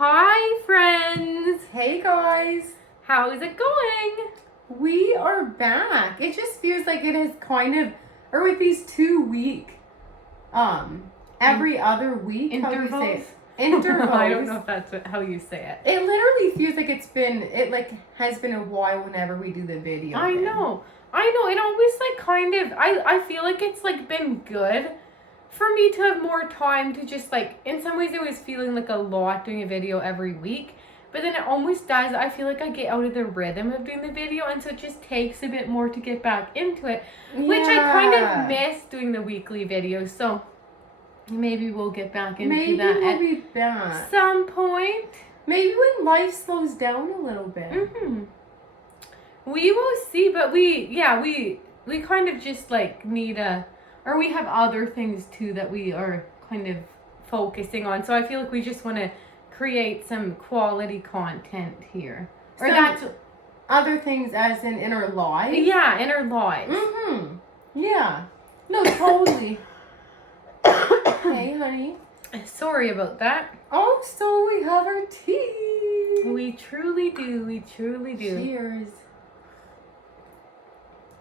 Hi, friends. Hey, guys. How's it going? We are back. It just feels like it has or with these 2 week, every other week. Intervals? How do you say it? Intervals. I don't know if that's how you say it. It literally feels like has been a while whenever we do the video. I know. It always I feel like it's been good for me to have more time to just in some ways I was feeling like a lot doing a video every week. But then it almost does. I feel like I get out of the rhythm of doing the video, and so it just takes a bit more to get back into it, which I kind of miss doing the weekly videos. So maybe we'll get back into that we'll be back at some point. Maybe when life slows down a little bit. Mm-hmm. We will see, but we kind of just need or we have other things too that we are kind of focusing on. So I feel like we just want to create some quality content here. Or that's other things as in our lives? Yeah, in our lives. Mm-hmm. Yeah. No, totally. Hey, honey. Sorry about that. Oh, so we have our tea. We truly do. We truly do. Cheers.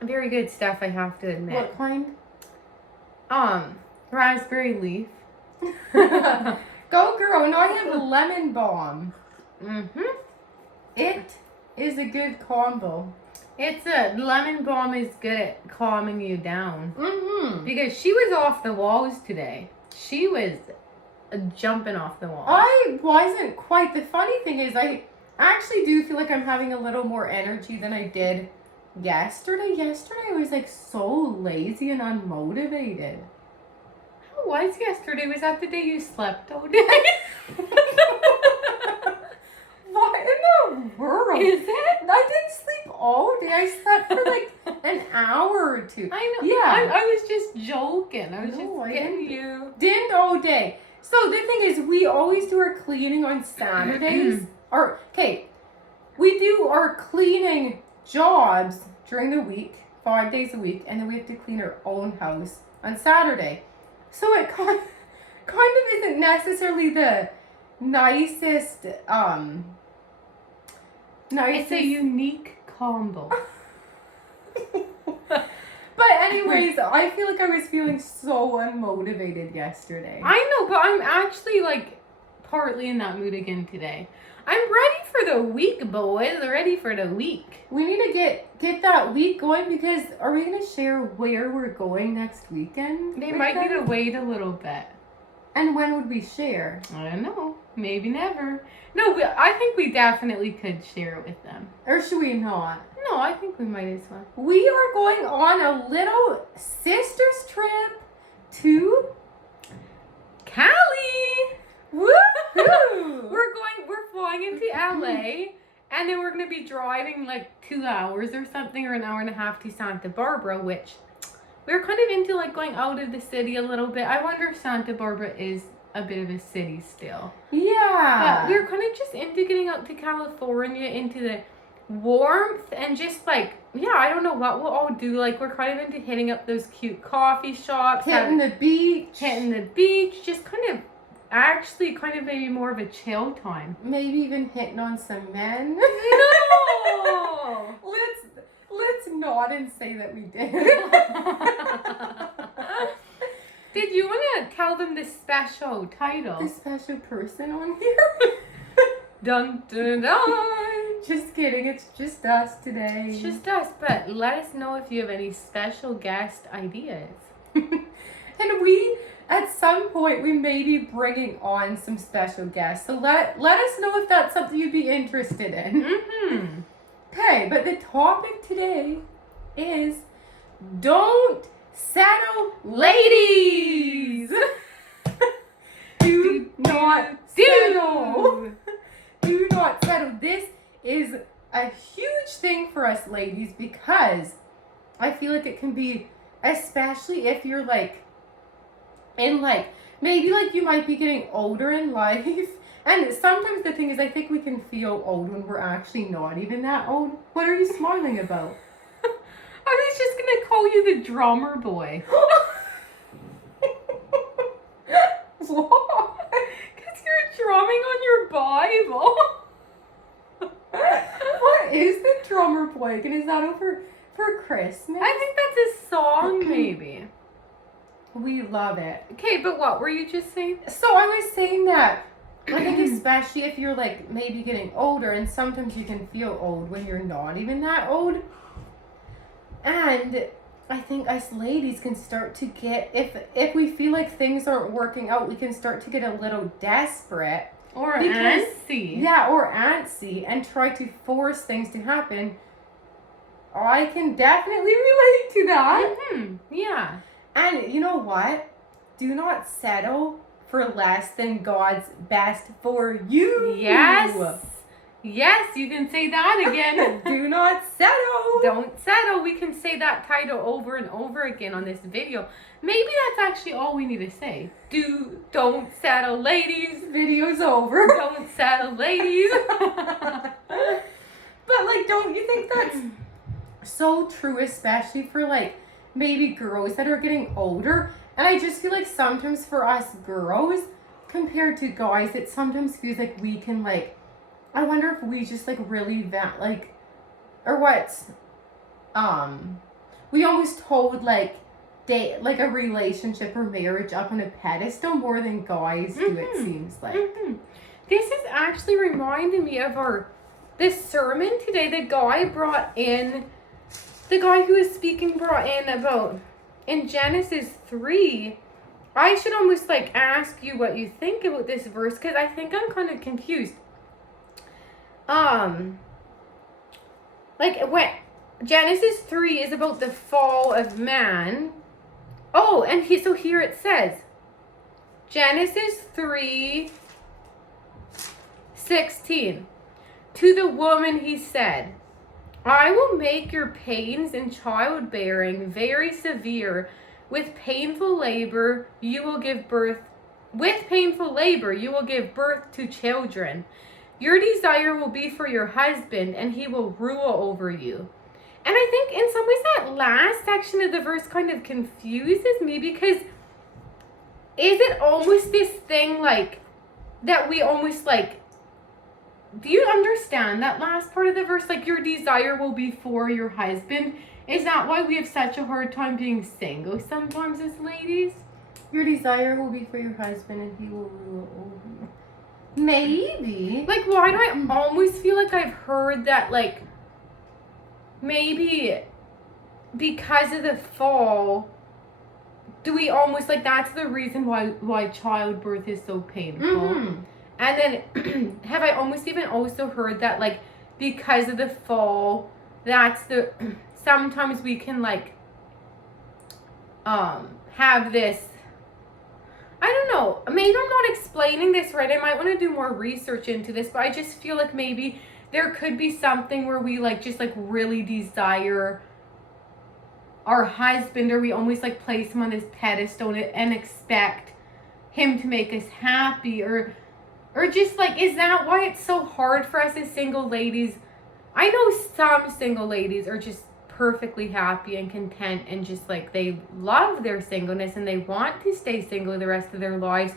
Very good stuff, I have to admit. What kind? Raspberry leaf. Go, girl. Now I have lemon balm. Mm-hmm. It is a good combo. Lemon balm is good at calming you down. Mm-hmm. Because she was off the walls today. She was jumping off the walls. I wasn't quite. The funny thing is I actually do feel like I'm having a little more energy than I did yesterday. Yesterday I was so lazy and unmotivated. How was yesterday? Was that the day you slept all day? What in the world? Is it? I didn't sleep all day. I slept for an hour or two. I know. Yeah. I was just joking. I was just getting you. Didn't all day. So the thing is, we always do our cleaning on Saturdays. We do our cleaning jobs during the week, 5 days a week, and then we have to clean our own house on Saturday. So it kind of isn't necessarily the nicest, It's a unique combo. But anyways, I feel like I was feeling so unmotivated yesterday. I know, but I'm actually partly in that mood again today. I'm ready for the week, boys. Ready for the week. We need to get that week going because are we going to share where we're going next weekend? They might need to wait a little bit. And when would we share? I don't know. Maybe never. No, I think we definitely could share it with them. Or should we not? No, I think we might as well. We are going on a little sisters trip to Cali. Woohoo! We're flying into LA, and then we're gonna be driving 2 hours or something, or an hour and a half to Santa Barbara, which we're kind of into going out of the city a little bit. I wonder if Santa Barbara is a bit of a city still. Yeah. But we're kind of just into getting out to California, into the warmth, and just I don't know what we'll all do. We're kind of into hitting up those cute coffee shops. Hitting the beach, just kind of maybe more of a chill time. Maybe even hitting on some men. No! Let's nod and say that we did. Did you want to tell them the special title? The special person on here? Dun dun dun! Just kidding, it's just us today. It's just us, but let us know if you have any special guest ideas. And at some point, we may be bringing on some special guests. So let us know if that's something you'd be interested in. Mm-hmm. Okay, but the topic today is don't settle, ladies. Do not settle. Do not settle. This is a huge thing for us ladies because I feel like it can be, especially if you're maybe you might be getting older in life. And sometimes the thing is, I think we can feel old when we're actually not even that old. What are you smiling about? I was just going to call you the drummer boy. What? Because you're drumming on your Bible. What is the drummer boy? And is that over for Christmas? I think that's a song, maybe. We love it. Okay, but what were you just saying? So I was saying that I think especially if you're like maybe getting older, and sometimes you can feel old when you're not even that old. And I think us ladies can start to get, if we feel like things aren't working out, we can start to get a little desperate. Or antsy. Yeah, or antsy, and try to force things to happen. I can definitely relate to that. Mm-hmm. Yeah. And you know what? Do not settle for less than God's best for you. Yes. Yes, you can say that again. Do not settle. Don't settle. We can say that title over and over again on this video. Maybe that's actually all we need to say. Don't settle, ladies. Video's over. Don't settle, ladies. But like, don't you think that's so true, especially for like maybe girls that are getting older? And I just feel like sometimes for us girls, compared to guys, it sometimes feels like we can like, I wonder if we just like really or what? We almost hold like like a relationship or marriage up on a pedestal more than guys do. It seems like. Mm-hmm. This is actually reminding me of this sermon today. The guy who was speaking brought in about in Genesis 3. I should almost like ask you what you think about this verse, because I think I'm kind of confused. Like when Genesis 3 is about the fall of man. Oh, and so here it says, Genesis 3:16. To the woman he said, I will make your pains in childbearing very severe. With painful labor you will give birth to children. Your desire will be for your husband, and he will rule over you. And I think in some ways that last section of the verse kind of confuses me, because is it almost this thing like that we almost like, do you understand that last part of the verse? Like, your desire will be for your husband. Is that why we have such a hard time being single sometimes as ladies? Your desire will be for your husband, and he will rule over you. Maybe. Like, why do I almost feel like I've heard that, like, maybe because of the fall, do we almost, like, that's the reason why childbirth is so painful. Mm-hmm. And then, have I almost even also heard that, like, because of the fall, that's sometimes we can, like, have this, I don't know, maybe I'm not explaining this right. I might want to do more research into this, but I just feel like maybe there could be something where we like just like really desire our husband, or we almost like place him on this pedestal and expect him to make us happy, or just like, is that why it's so hard for us as single ladies? I know some single ladies are just perfectly happy and content, and just like they love their singleness and they want to stay single the rest of their lives.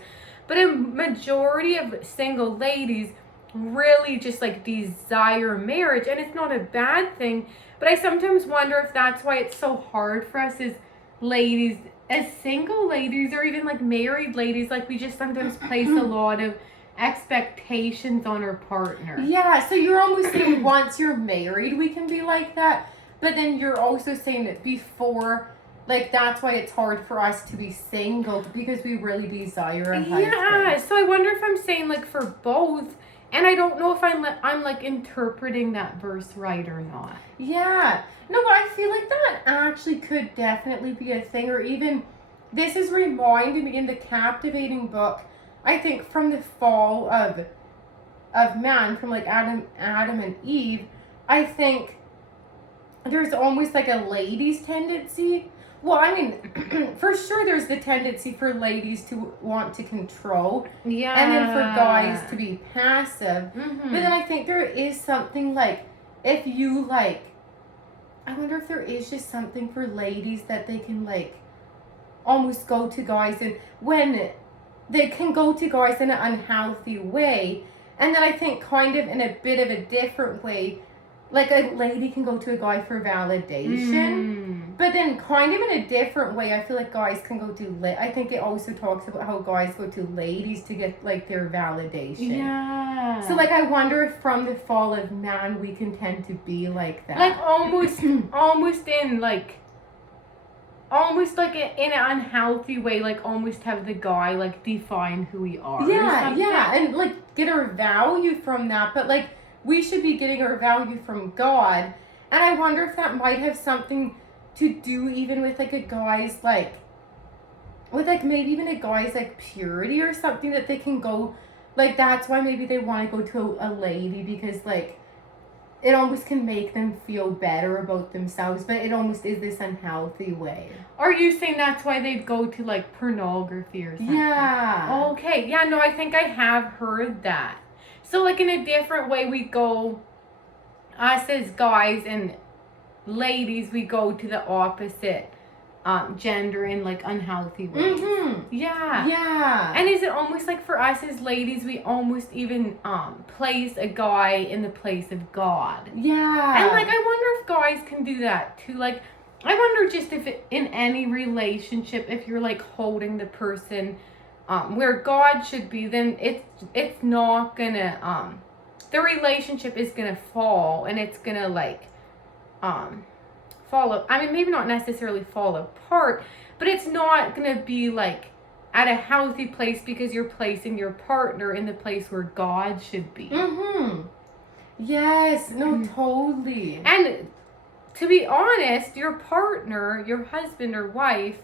But a majority of single ladies really just like desire marriage, and it's not a bad thing, but I sometimes wonder if that's why it's so hard for us as ladies, as single ladies, or even like married ladies. Like, we just sometimes place a lot of expectations on our partner. Yeah, so you're almost saying once you're married we can be like that, but then you're also saying that before, like, that's why it's hard for us to be single, because we really desire a husband. Yeah, so I wonder if I'm saying like for both, and I don't know if I'm like interpreting that verse right or not. Yeah, no, but I feel like that actually could definitely be a thing, or even, this is reminding me in the captivating book, I think from the fall of man, from like Adam and Eve, I think there's almost like a lady's tendency. Well, I mean, for sure there's the tendency for ladies to want to control. Yeah. And then for guys to be passive. Mm-hmm. But then I think there is something like, if you like, I wonder if there is just something for ladies that they can like almost go to guys, and when they can go to guys in an unhealthy way, And then I think kind of in a bit of a different way, like a lady can go to a guy for validation, but then kind of in a different way, I feel like guys can go to, I think it also talks about how guys go to ladies to get like their validation. Yeah. So like I wonder if from the fall of man we can tend to be like that. Like almost in an unhealthy way, like almost have the guy like define who we are. Yeah, and like get our value from that, but like we should be getting our value from God. And I wonder if that might have something to do even with like a guy's like, with like maybe even a guy's like purity or something, that they can go, like that's why maybe they want to go to a lady, because like it almost can make them feel better about themselves, but it almost is this unhealthy way. Are you saying that's why they'd go to like pornography or something? Yeah. Okay. Yeah, no, I think I have heard that. So like in a different way, we go, us as guys and ladies, we go to the opposite gender in like unhealthy ways. Yeah. Yeah. And is it almost like for us as ladies, we almost even place a guy in the place of God? Yeah. And like I wonder if guys can do that too. Like I wonder just if in any relationship, if you're like holding the person where God should be, then it's not gonna the relationship is gonna fall, and it's gonna like fall. I mean, maybe not necessarily fall apart, but it's not gonna be like at a healthy place, because you're placing your partner in the place where God should be. Yes. No. Totally. And to be honest, your partner, your husband or wife,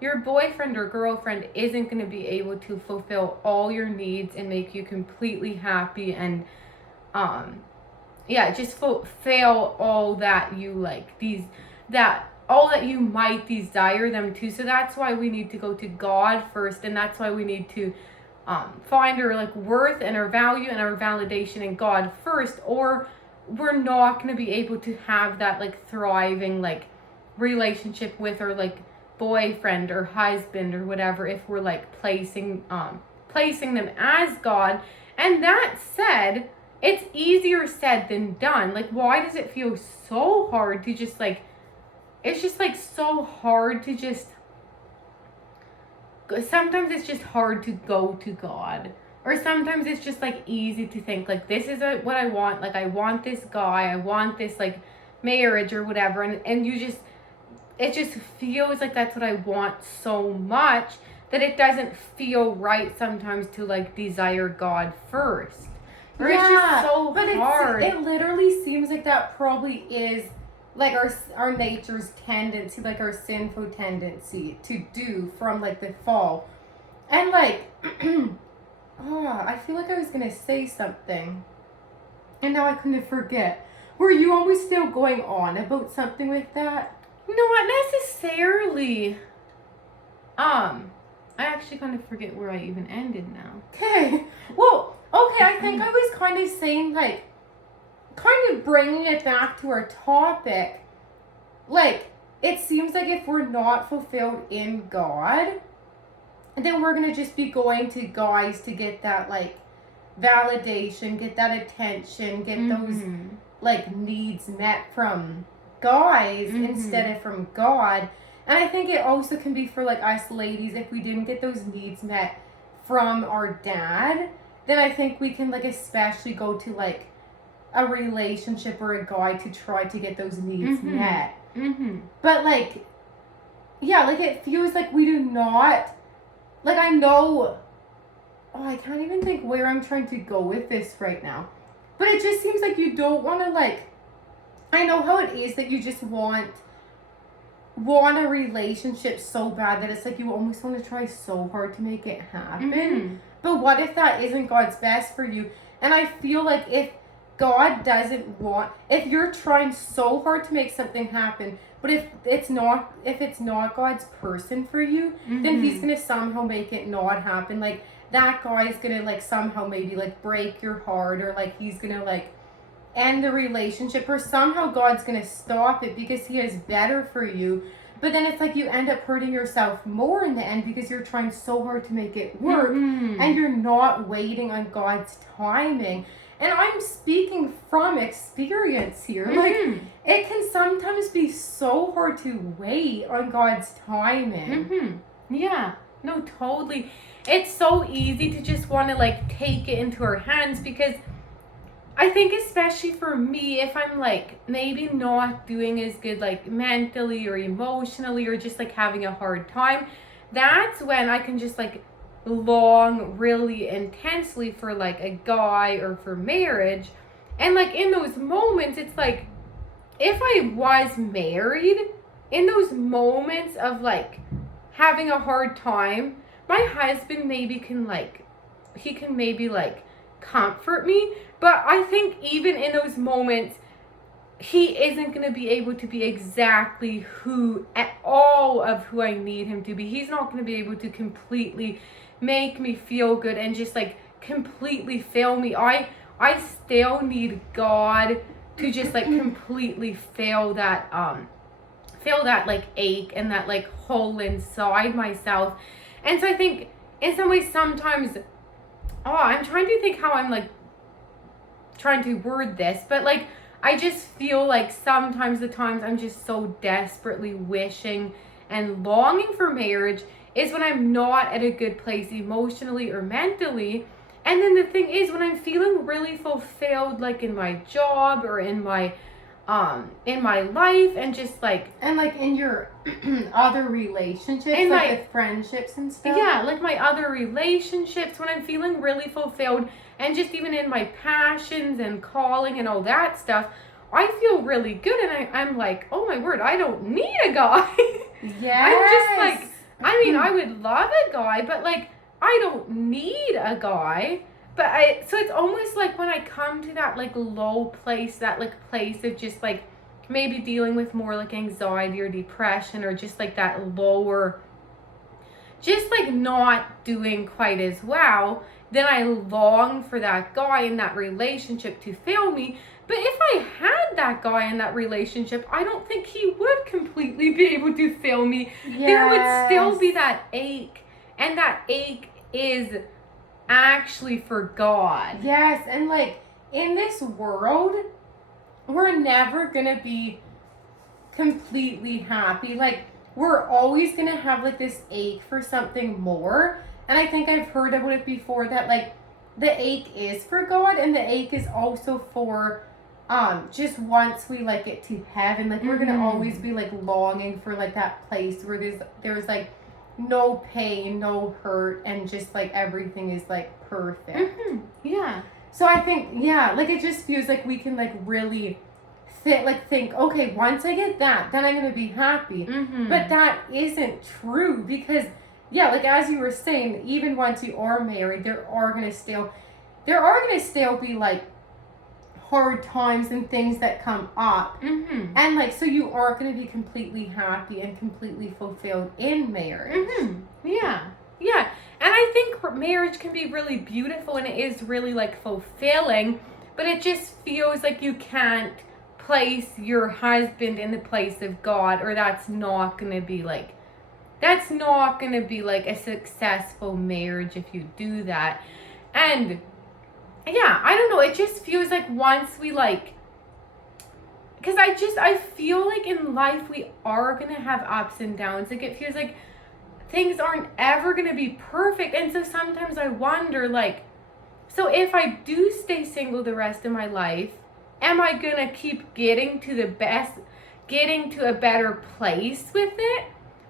your boyfriend or girlfriend isn't going to be able to fulfill all your needs and make you completely happy and just fulfill all that you like, all that you might desire them to. So that's why we need to go to God first, and that's why we need to find our like worth and our value and our validation in God first, or we're not going to be able to have that like thriving like relationship with our like boyfriend or husband or whatever, if we're like placing them as God. And that said, it's easier said than done. Like, why does it feel so hard to just like, it's just like so hard to just, sometimes it's just hard to go to God. Or sometimes it's just like easy to think like, this is what I want. Like I want this guy, I want this like marriage or whatever. And you just, it just feels like that's what I want so much that it doesn't feel right sometimes to like desire God first. Or it's just so hard. It literally seems like that probably is like our nature's tendency, like our sinful tendency to do from like the fall. And like, I feel like I was gonna say something, and now I couldn't forget. Were you always still going on about something with that? Not necessarily. I actually kind of forget where I even ended now. Okay. Well, okay, I think I was kind of saying, like, kind of bringing it back to our topic. Like, it seems like if we're not fulfilled in God, then we're going to just be going to guys to get that, like, validation, get that attention, get those, like, needs met from guys instead of from God. And I think it also can be for like us ladies, if we didn't get those needs met from our dad, then I think we can like especially go to like a relationship or a guy to try to get those needs met. But like, yeah, like it feels like we do not, like I know, I can't even think where I'm trying to go with this right now. But it just seems like you don't want to like, I know how it is that you just want a relationship so bad that it's like you almost want to try so hard to make it happen. But what if that isn't God's best for you? And I feel like if God doesn't want, if you're trying so hard to make something happen, but if it's not God's person for you, then he's gonna somehow make it not happen. Like that guy's gonna like somehow maybe like break your heart, or like he's gonna like end the relationship, or somehow God's gonna stop it because he has better for you. But then it's like you end up hurting yourself more in the end because you're trying so hard to make it work and you're not waiting on God's timing. And I'm speaking from experience here. Like, it can sometimes be so hard to wait on God's timing. Yeah, no, totally. It's so easy to just want to like take it into our hands, because I think especially for me, if I'm like maybe not doing as good like mentally or emotionally, or just like having a hard time, that's when I can just like long really intensely for like a guy or for marriage. And like in those moments, it's like if I was married, in those moments of like having a hard time, my husband maybe can like, he can maybe like comfort me, but I think even in those moments, he isn't going to be able to be exactly who I need him to be. He's not going to be able to completely make me feel good and just like completely fill me. I still need God to just like completely fill that like ache and that like hole inside myself. And so I think in some ways sometimes, I'm trying to think how I'm like trying to word this, but like I just feel like sometimes the times I'm just so desperately wishing and longing for marriage is when I'm not at a good place emotionally or mentally. And then the thing is, when I'm feeling really fulfilled, like in my job or in my life, and just like in your other relationships, in like my with friendships and stuff. Yeah, like my other relationships, when I'm feeling really fulfilled, and just even in my passions and calling and all that stuff, I feel really good. And I'm like, oh my word, I don't need a guy. Yes. I'm just like, I mean, I would love a guy, but like, I don't need a guy. So it's almost like when I come to that like low place, that like place of just like maybe dealing with more like anxiety or depression, or just like that lower, just like not doing quite as well, then I long for that guy in that relationship to fill me. But if I had that guy in that relationship, I don't think he would completely be able to fill me. Yes. There would still be that ache, and that ache is actually for God. Yes, and like in this world, we're never gonna be completely happy. Like, we're always gonna have like this ache for something more. And I think I've heard about it before that like the ache is for God, and the ache is also for just once we like get to heaven, like we're gonna always be like longing for like that place where there's like no pain, no hurt, and just like everything is like perfect. Yeah. So I think, like it just feels like we can like really think, okay, once I get that, then I'm gonna be happy. But that isn't true, because like as you were saying, even once you are married, there are gonna still be like hard times and things that come up. And like, so you aren't going to be completely happy and completely fulfilled in marriage. Yeah. And I think marriage can be really beautiful, and it is really like fulfilling, but it just feels like you can't place your husband in the place of God, or that's not going to be like a successful marriage if you do that. And I don't know, it just feels like once we like, because I feel like in life we are going to have ups and downs. Like, it feels like things aren't ever going to be perfect. And so sometimes I wonder, like, so if I do stay single the rest of my life, am I going to keep getting to a better place with it?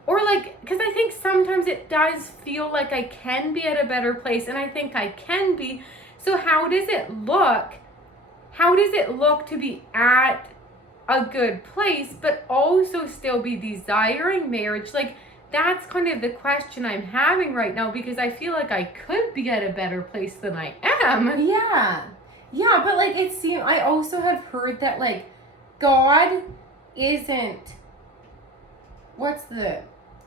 Or like, because I think sometimes it does feel like I can be at a better place, and I think I can be. So how does it look? How does it look to be at a good place, but also still be desiring marriage? Like, that's kind of the question I'm having right now, because I feel like I could be at a better place than I am. Yeah, but like it seems, I also have heard that like God isn't, what's the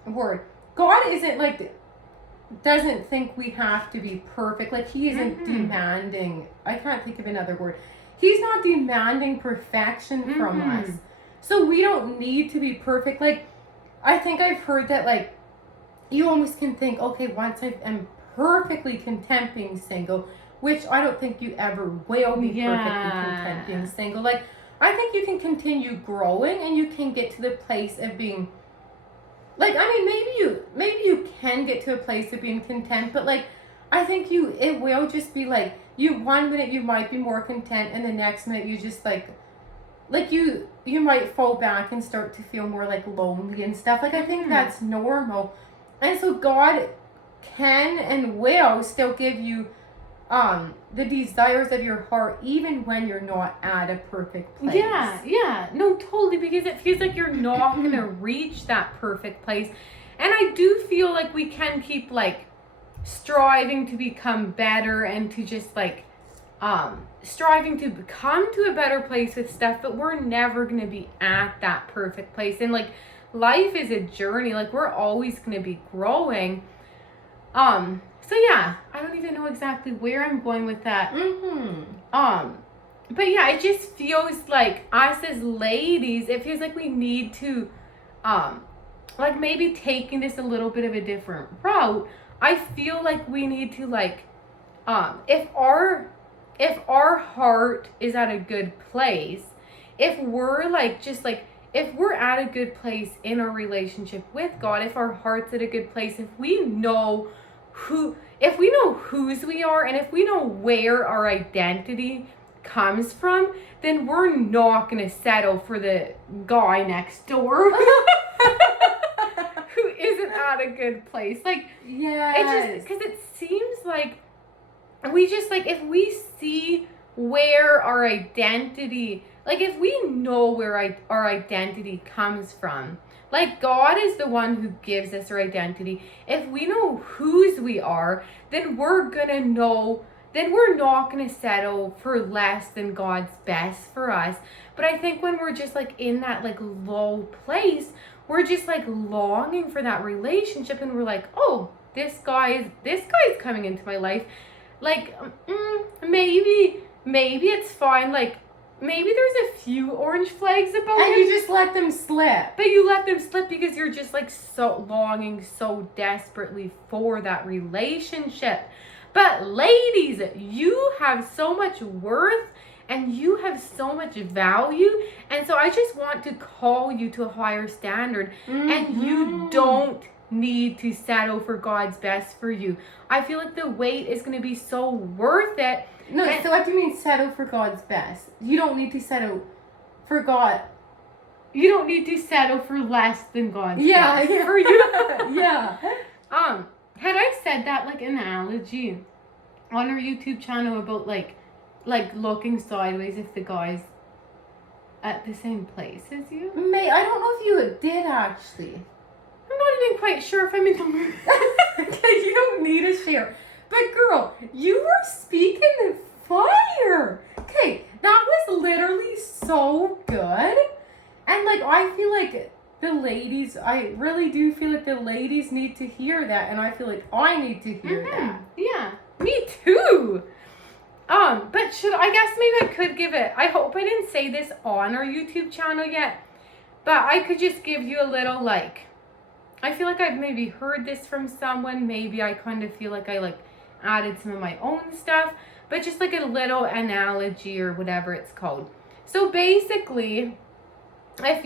word? God isn't like, doesn't think we have to be perfect. Like, he isn't demanding, I can't think of another word. He's not demanding perfection from us. So we don't need to be perfect. Like, I think I've heard that, like, you almost can think, okay, once I am perfectly content being single, which I don't think you ever will be perfectly content being single. Like, I think you can continue growing and you can get to the place of being, like, I mean, maybe you can get to a place of being content, but like, I think it will just be like, you 1 minute you might be more content and the next minute you just like you might fall back and start to feel more like lonely and stuff. Like, I think that's normal. And so God can and will still give you the desires of your heart even when you're not at a perfect place. Yeah. No, totally, because it feels like you're not going to reach that perfect place. And I do feel like we can keep like striving to become better and to just like striving to come to a better place with stuff, but we're never going to be at that perfect place. And like, life is a journey. Like, we're always going to be growing. So yeah, I don't even know exactly where I'm going with that. But yeah, it just feels like us as ladies, it feels like we need to, like, maybe taking this a little bit of a different route. I feel like we need to, like, if our heart is at a good place, if we're like, just like, if we're at a good place in our relationship with God, if our heart's at a good place, if we know whose we are, and if we know where our identity comes from, then we're not going to settle for the guy next door who isn't at a good place. Like, it just, because it seems like we just, like, if we see where our identity, like, if we know where our identity comes from, like, God is the one who gives us our identity. If we know whose we are, then we're gonna know, then we're not gonna settle for less than God's best for us. But I think when we're just like in that like low place, we're just like longing for that relationship, and we're like, oh, this guy's coming into my life. Like, maybe it's fine. Like, maybe there's a few orange flags about and him. you just let them slip. But you let them slip because you're just like so longing so desperately for that relationship. But ladies, you have so much worth and you have so much value. And so I just want to call you to a higher standard. And you don't need to settle for God's best for you. I feel like the wait is going to be so worth it. No, so what do you mean settle for God's best? You don't need to settle for God. You don't need to settle for less than God's best for for you. Yeah. Had I said that like analogy on our YouTube channel about like looking sideways if the guy's at the same place as you? I don't know if you did actually. I'm not even quite sure if I'm in the mood. You don't need to share. But girl, you were speaking the fire. Okay, that was literally so good. And like, I feel like I really do feel like the ladies need to hear that. And I feel like I need to hear that. Yeah, me too. But I guess maybe I could give it, I hope I didn't say this on our YouTube channel yet, but I could just give you a little like, I feel like I've maybe heard this from someone. Maybe I kind of feel like I like added some of my own stuff, but just like a little analogy or whatever it's called. So basically, I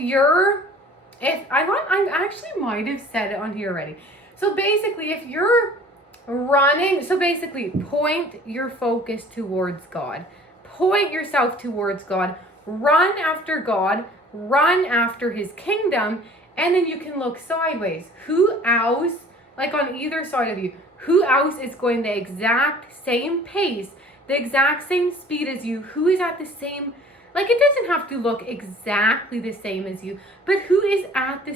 actually might have said it on here already. So basically, if you're running, so basically point your focus towards God. Point yourself towards God. Run after God. Run after his kingdom. And then you can look sideways. Who else, like on either side of you, who else is going the exact same pace, the exact same speed as you? Who is at the same, like, it doesn't have to look exactly the same as you, but who is at a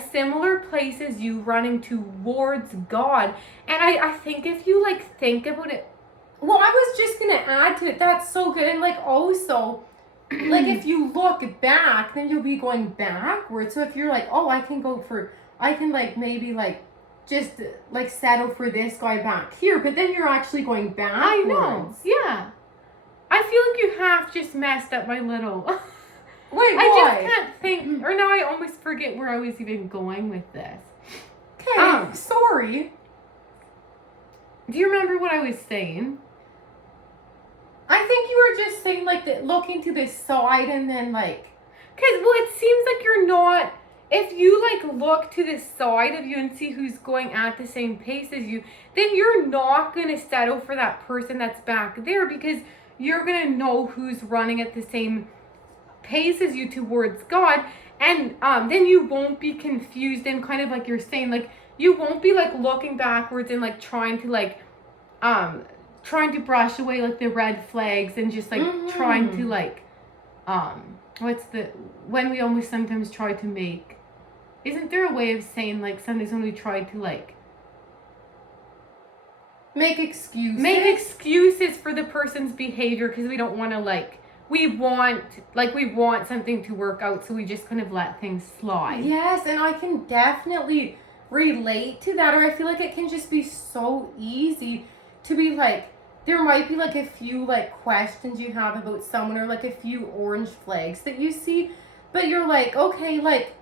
similar place as you, running towards God? And I think if you like think about it, well, I was just gonna add to it, that's so good. And like, also, like, if you look back, then you'll be going backwards. So if you're like, oh, I can like maybe like just like settle for this guy back here, but then you're actually going backwards. I know, yeah. I feel like you have just messed up my little Wait, I why? just can't think, or now I almost forget where I was even going with this. Okay, sorry. Do you remember what I was saying? I think you were just saying, like, looking to the side and then, like... Because, well, it seems like you're not... If you, like, look to the side of you and see who's going at the same pace as you, then you're not going to settle for that person that's back there because you're going to know who's running at the same pace as you towards God. And then you won't be confused and kind of like you're saying, like, you won't be, like, looking backwards and, like, trying to brush away, like, the red flags and just, like, trying to, like, when we almost sometimes try to make, isn't there a way of saying, like, sometimes when we try to, like, make excuses? Make excuses for the person's behavior because we don't want to, like, we want something to work out, so we just kind of let things slide. Yes, and I can definitely relate to that, or I feel like it can just be so easy to be like, there might be like a few like questions you have about someone or like a few orange flags that you see, but you're like, okay, like,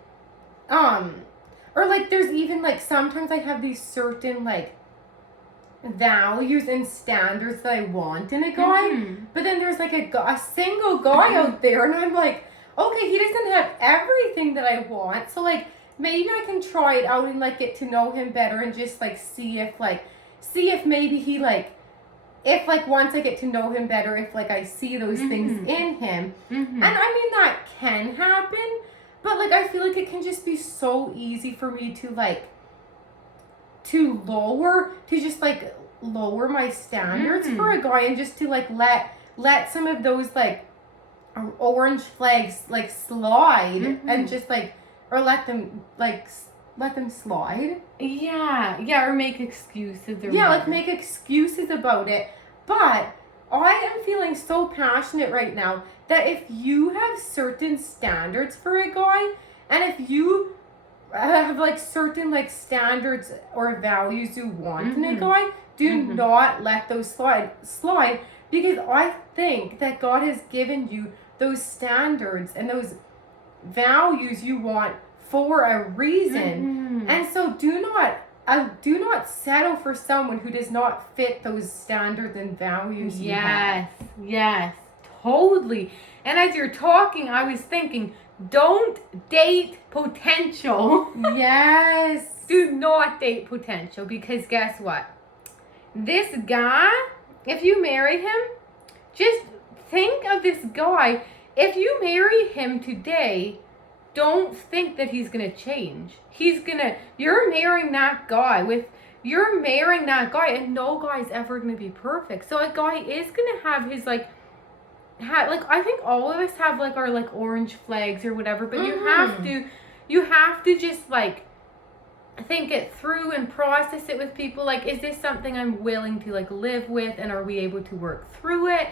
or like there's even like sometimes I have these certain like values and standards that I want in a guy, but then there's like a single guy out there and I'm like, okay, he doesn't have everything that I want, so like maybe I can try it out and like get to know him better and just like see if maybe he like, if like once I get to know him better, if like I see those things in him. And I mean that can happen, but like I feel like it can just be so easy for me to like lower my standards for a guy and just to like let some of those like orange flags like slide and just like, or let them slide. Yeah, or make excuses or yeah, like make excuses about it. But I am feeling so passionate right now that if you have certain standards for a guy, and if you have like certain like standards or values you want in a guy, do not let those slide because I think that God has given you those standards and those values you want for a reason. And so do not settle for someone who does not fit those standards and values you have. Yes, totally. And as you're talking, I was thinking, don't date potential. Yes. Do not date potential because guess what? This guy, if you marry him, just think of this guy. If you marry him today, don't think that he's going to change. You're marrying that guy and no guy's ever going to be perfect. So a guy is going to have his like I think all of us have like our like orange flags or whatever, but you have to just like think it through and process it with people. Like, is this something I'm willing to like live with, and are we able to work through it?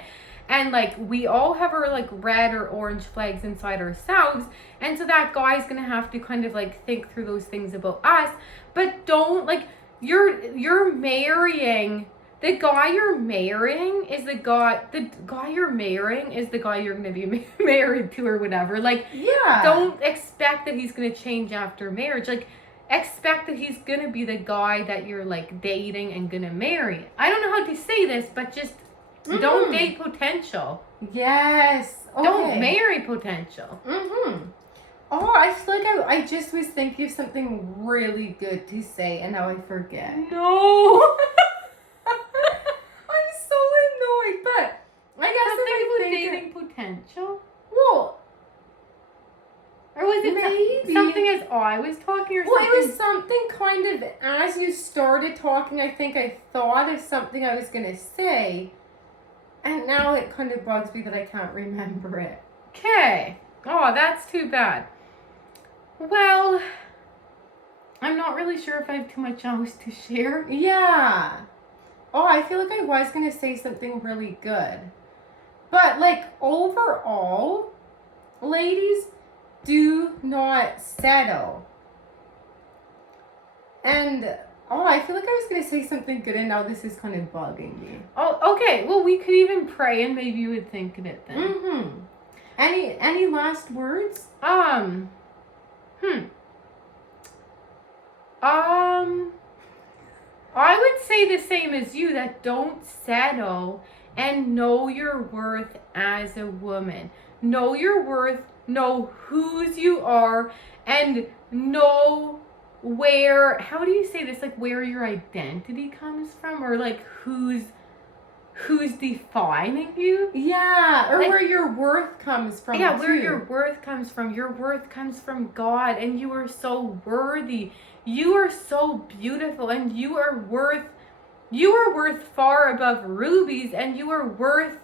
And like we all have our like red or orange flags inside ourselves, and so that guy's gonna have to kind of like think through those things about us. But don't like you're marrying. The guy you're marrying is the guy you're marrying is the guy you're going to be married to or whatever. Like, don't expect that he's going to change after marriage. Like, expect that he's going to be the guy that you're, like, dating and going to marry. I don't know how to say this, but just don't date potential. Yes. Okay. Don't marry potential. Oh, I feel like I just was thinking of something really good to say, and now I forget. No. I'm so annoyed, but I guess dating potential? Well, or was it maybe something as I was talking or something? Well, it was something kind of, as you started talking, I think I thought of something I was going to say, and now it kind of bugs me that I can't remember it. Okay. Oh, that's too bad. Well, I'm not really sure if I have too much else to share. Yeah. Oh, I feel like I was going to say something really good. But, like, overall, ladies, do not settle. And, I feel like I was going to say something good, and now this is kind of bugging me. Oh, okay. Well, we could even pray, and maybe you would think of it then. Any last words? I would say the same as you, that don't settle and know your worth as a woman. Know your worth, know whose you are, and know where, how do you say this, like where your identity comes from, or like who's defining you. Yeah, or like, where your worth comes from. Yeah, where your worth comes from. Your worth comes from God, and you are so worthy. You are so beautiful, and you are worth far above rubies, and you are worth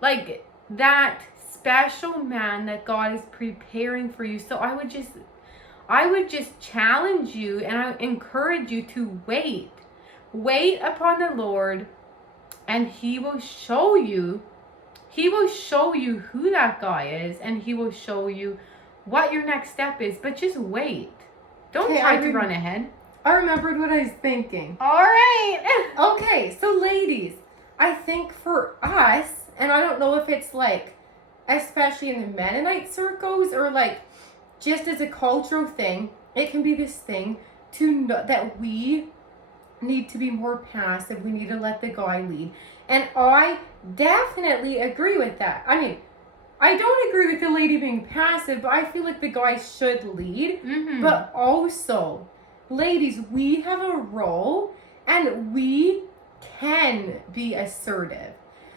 like that special man that God is preparing for you. So I would just challenge you, and I encourage you to wait. Wait upon the Lord, and He will show you who that guy is, and He will show you what your next step is. But just wait. Don't try to run ahead. I remembered what I was thinking. All right. Okay, so ladies, I think for us, and I don't know if it's like, especially in the Mennonite circles, or like just as a cultural thing, it can be this thing to know that we need to be more passive. We need to let the guy lead. And I definitely agree with that. I mean, I don't agree with the lady being passive, but I feel like the guy should lead. Mm-hmm. But also, ladies, we have a role, and we can be assertive.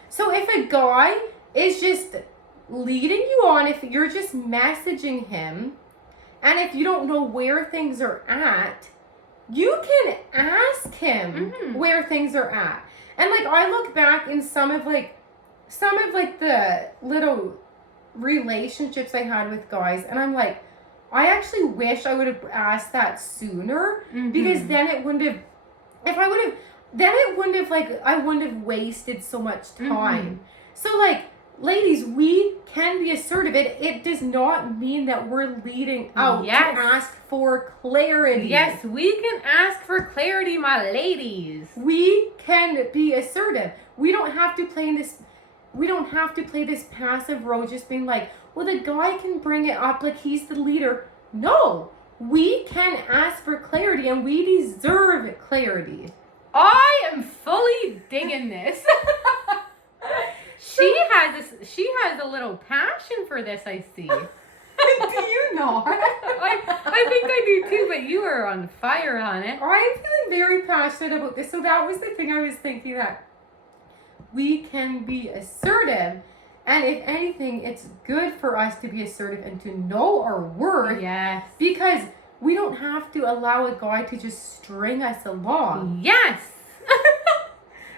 So if a guy is just leading you on, if you're just messaging him, and if you don't know where things are at, you can ask him where things are at. And like, I look back in some of the little relationships I had with guys, and I'm like, I actually wish I would have asked that sooner, because then it wouldn't have, I wouldn't have wasted so much time. So like, ladies, we can be assertive. It does not mean that we're leading out to ask for clarity. Yes, we can ask for clarity, my ladies. We can be assertive. We don't have to play this passive role, just being like, well, the guy can bring it up like he's the leader. No, we can ask for clarity, and we deserve clarity. I am fully digging this. She has a little passion for this, I see. Do you not? I think I do too, but you are on fire on it. I'm feeling very passionate about this. So that was the thing I was thinking, that we can be assertive. And if anything, it's good for us to be assertive and to know our worth. Yes. Because we don't have to allow a guy to just string us along. Yes.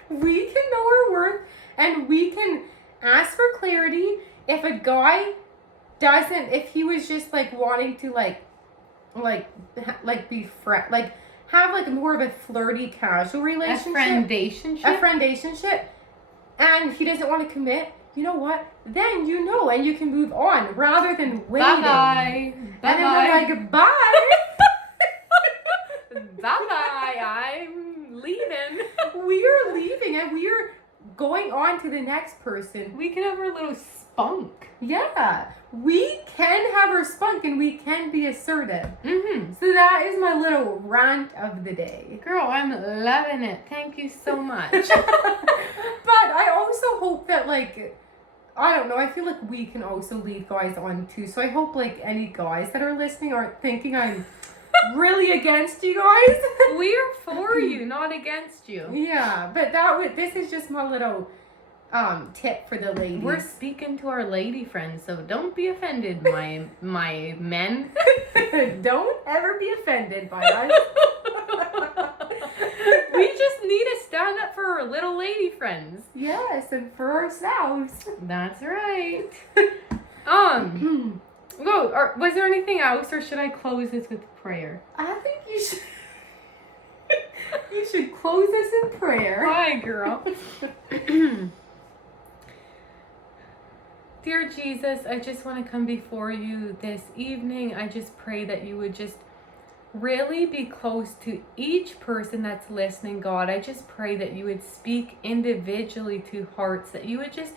We can know our worth, and we can ask for clarity. If a guy doesn't, if he was just like wanting to be have like more of a flirty, casual relationship, a friendationship, and he doesn't want to commit, you know what? Then you know, and you can move on rather than waiting. Bye-bye. And then we're like, bye. Bye-bye. I'm leaving. We are leaving, and we are going on to the next person. We can have our little spunk. Yeah, we can have our spunk, and we can be assertive. So that is my little rant of the day. Girl, I'm loving it. Thank you so much. But I also hope that, like, I don't know, I feel like we can also lead guys on too. So I hope like any guys that are listening aren't thinking I'm really against you guys. We are for you, not against you. Yeah, but this is just my little tip for the ladies. We're speaking to our lady friends, so don't be offended, my men. Don't ever be offended by us. We just need to stand up for our little lady friends. Yes, and for ourselves. That's right. Was there anything else, or should I close this with prayer? I think you should. You should close this in prayer. Hi, girl. Dear Jesus, I just want to come before you this evening. I just pray that you would just really be close to each person that's listening, God. I just pray that you would speak individually to hearts, that you would just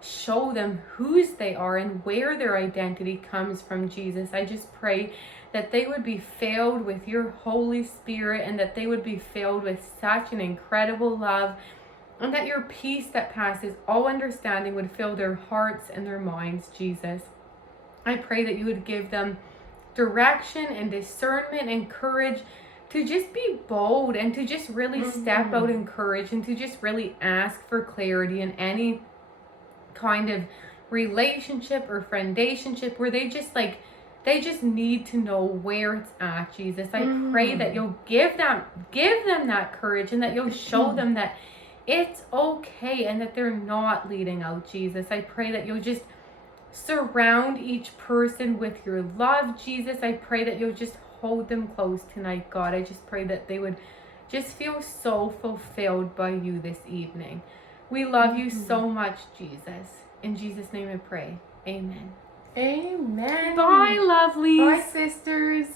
show them whose they are and where their identity comes from, Jesus. I just pray that they would be filled with your Holy Spirit, and that they would be filled with such an incredible love, and that your peace that passes all understanding would fill their hearts and their minds, Jesus. I pray that you would give them direction and discernment and courage to just be bold and to just really step out in courage and to just really ask for clarity in any kind of relationship or friendationship where they just need to know where it's at, Jesus. I pray that you'll give them that courage, and that you'll show them that it's okay and that they're not leading out, Jesus. I pray that you'll just surround each person with your love, Jesus. I pray that you'll just hold them close tonight, God. I just pray that they would just feel so fulfilled by you this evening. We love you so much, Jesus. In Jesus' name I pray. Amen. Amen. Bye, lovelies. Bye, sisters.